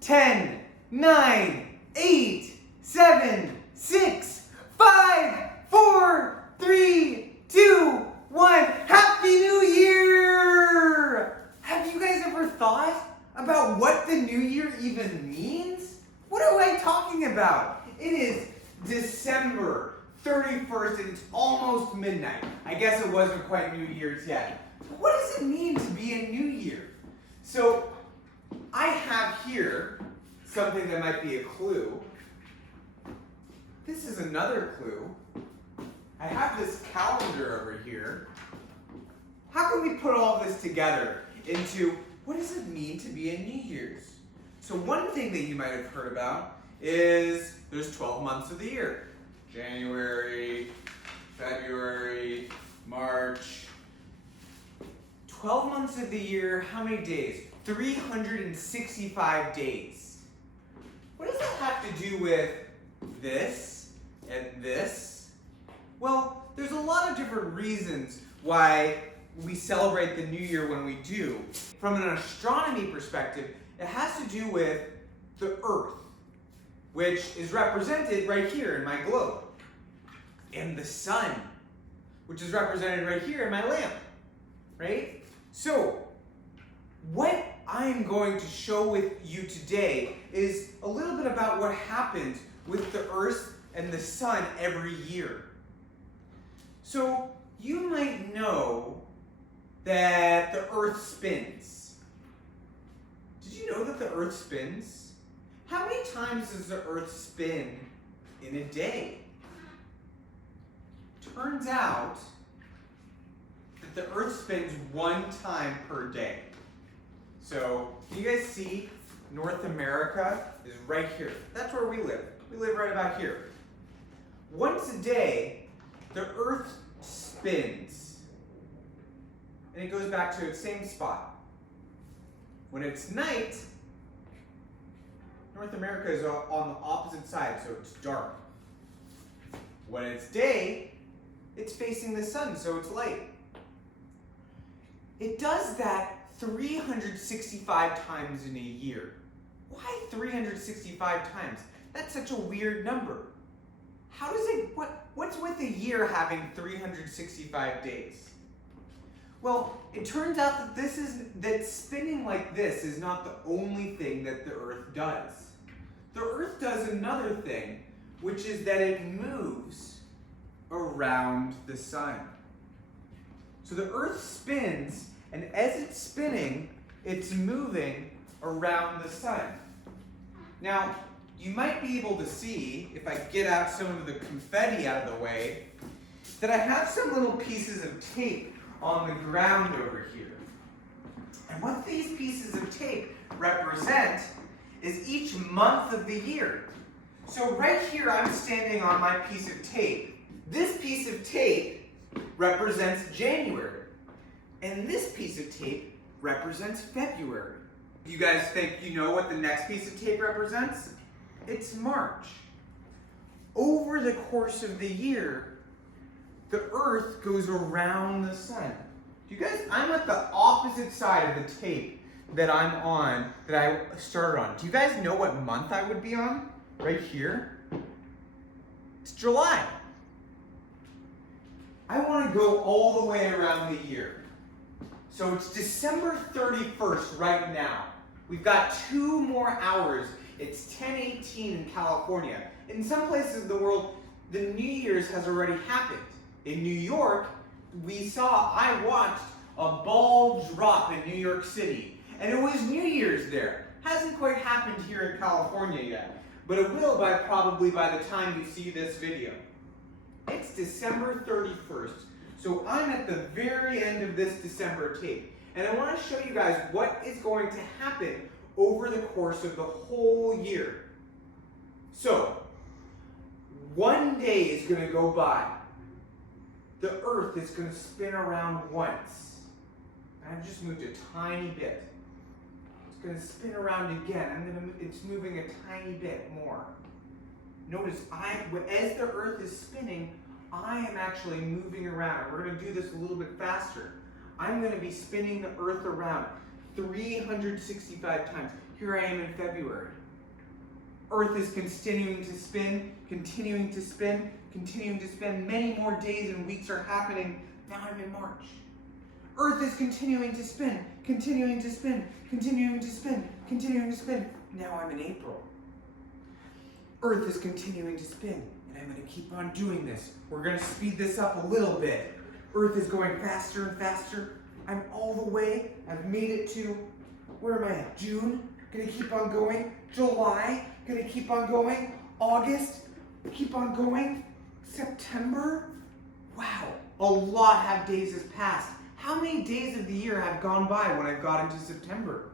10, 9, 8, 7, 6, 5, 4, 3, 2, 1. Happy New Year! Have you guys ever thought about what the New Year even means? What am I talking about? It is December 31st and it's almost midnight. I guess it wasn't quite New Year's yet. But what does it mean to be a New Year? So I have here something that might be a clue. This is another clue. I have this calendar over here. How can we put all this together into what does it mean to be a New Year's? So one thing that you might have heard about is there's 12 months of the year. January, February, March. 12 months of the year, how many days? 365 days. What does that have to do with this and this? Well, there's a lot of different reasons why we celebrate the New Year when we do. From an astronomy perspective, it has to do with the Earth, which is represented right here in my globe, and the sun, which is represented right here in my lamp, right? So, what I'm going to show with you today is a little bit about what happens with the Earth and the sun every year. So, you might know that the Earth spins. Did you know that the Earth spins? How many times does the Earth spin in a day? Turns out that the Earth spins one time per day. So, can you guys see North America is right here. That's where we live. We live right about here. Once a day, the Earth spins, and it goes back to its same spot. When it's night, North America is on the opposite side, so it's dark. When it's day, it's facing the sun, so it's light. It does that 365 times in a year. Why 365 times? That's such a weird number. How does it, what's with a year having 365 days? Well, it turns out that spinning like this is not the only thing that the Earth does. The Earth does another thing, which is that it moves around the sun. So the Earth spins, and as it's spinning, it's moving around the sun. Now, you might be able to see, if I get out some of the confetti out of the way, that I have some little pieces of tape on the ground over here. And what these pieces of tape represent is each month of the year. So right here, I'm standing on my piece of tape. This piece of tape represents January. And this piece of tape represents February. You guys think you know what the next piece of tape represents? It's March. Over the course of the year, the Earth goes around the sun. You guys, I'm at the opposite side of the tape that I'm on, that I started on. Do you guys know what month I would be on? Right here? It's July. I want to go all the way around the year. So it's December 31st right now. We've got 2 more hours. It's 10:18 in California. In some places in the world, the New Year's has already happened. In New York, I watched a ball drop in New York City. And it was New Year's there. Hasn't quite happened here in California yet. But it will probably by the time you see this video. It's December 31st. So I'm at the very end of this December tape. And I want to show you guys what is going to happen over the course of the whole year. So, one day is going to go by. The Earth is going to spin around once. And I've just moved a tiny bit. It's going to spin around again. It's moving a tiny bit more. Notice, as the Earth is spinning, I am actually moving around. We're going to do this a little bit faster. I'm going to be spinning the Earth around 365 times. here I am in February. Earth is continuing to spin, continuing to spin, continuing to spin. Many more days and weeks are happening. Now I'm in March. Earth is continuing to spin, continuing to spin, continuing to spin, continuing to spin. Now I'm in April. Earth is continuing to spin, and I'm going to keep on doing this. We're going to speed this up a little bit. Earth is going faster and faster. I'm all the way. I've made it to, where am I at? June. Going to keep on going. July. Going to keep on going. August. Keep on going. September. Wow. A lot of days has passed. How many days of the year have gone by when I've got into September?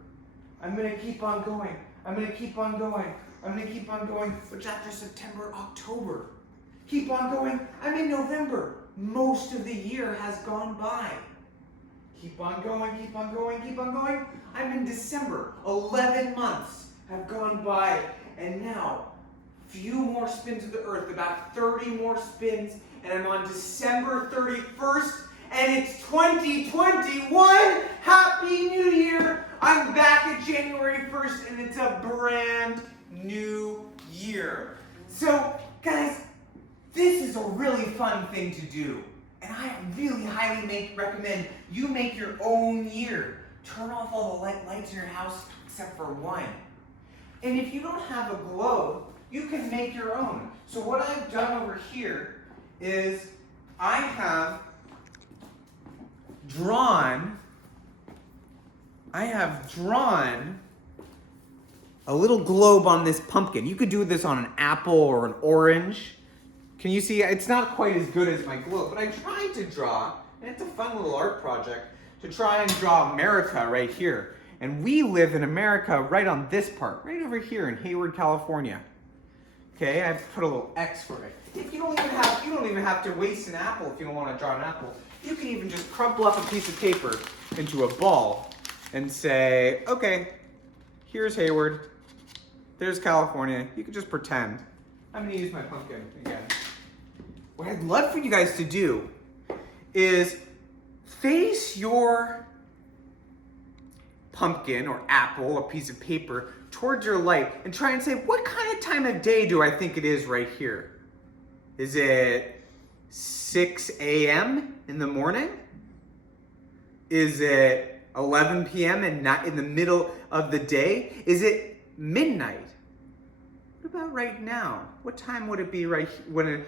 I'm going to keep on going. I'm going to keep on going. I'm going to keep on going, which after September, October. Keep on going. I'm in November. Most of the year has gone by. Keep on going, keep on going, keep on going. I'm in December. 11 months have gone by. And now, few more spins of the Earth, about 30 more spins, and I'm on December 31st, and it's 2021. Happy New Year. I'm back at January 1st, and it's a brand new year. So, guys, this is a really fun thing to do. And I really highly recommend you make your own year. Turn off all the lights in your house except for one. And if you don't have a globe, you can make your own. So what I've done over here is I have drawn a little globe on this pumpkin. You could do this on an apple or an orange. Can you see? It's not quite as good as my globe, but I tried to draw, and it's a fun little art project, to try and draw America right here. And we live in America right on this part, right over here in Hayward, California. Okay, I've put a little X for it. If you don't even have to waste an apple if you don't want to draw an apple. You can even just crumple up a piece of paper into a ball and say, okay, here's Hayward, there's California. You can just pretend. I'm gonna use my pumpkin again. What I'd love for you guys to do is face your pumpkin or apple, a piece of paper, towards your light and try and say, what kind of time of day do I think it is right here? Is it 6 a.m. in the morning? Is it 11 p.m. and not in the middle of the day? Is it midnight? What about right now? What time would it be right when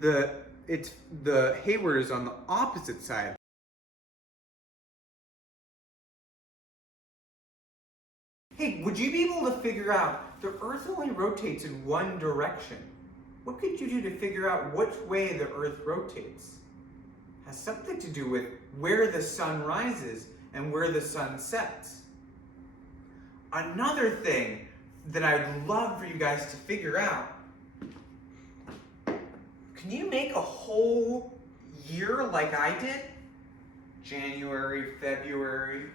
the Hayward is on the opposite side? Hey, would you be able to figure out the Earth only rotates in one direction? What could you do to figure out which way the Earth rotates? It has something to do with where the sun rises and where the sun sets. Another thing that I'd love for you guys to figure out, can you make a whole year like I did? January, February.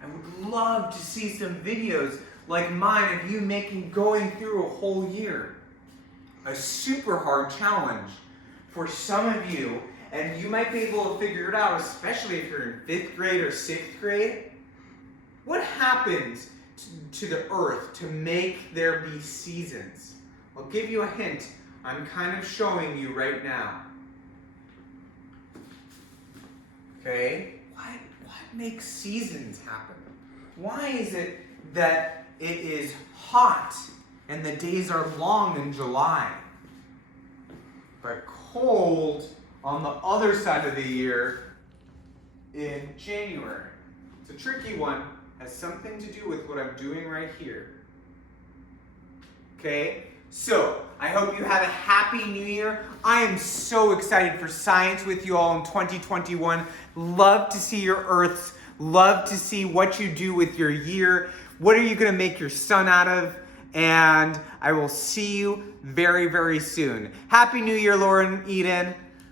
I would love to see some videos like mine of you going through a whole year. A super hard challenge for some of you, and you might be able to figure it out, especially if you're in 5th grade or 6th grade. What happens to the Earth to make there be seasons? I'll give you a hint. I'm kind of showing you right now. Okay? What makes seasons happen? Why is it that it is hot and the days are long in July, but cold on the other side of the year in January? It's a tricky one. Has something to do with what I'm doing right here. Okay? So, I hope you have a happy new year. I am so excited for science with you all in 2021. Love to see your Earths. Love to see what you do with your year. What are you going to make your sun out of? And I will see you very, very soon. Happy New Year, Lauren, Eden.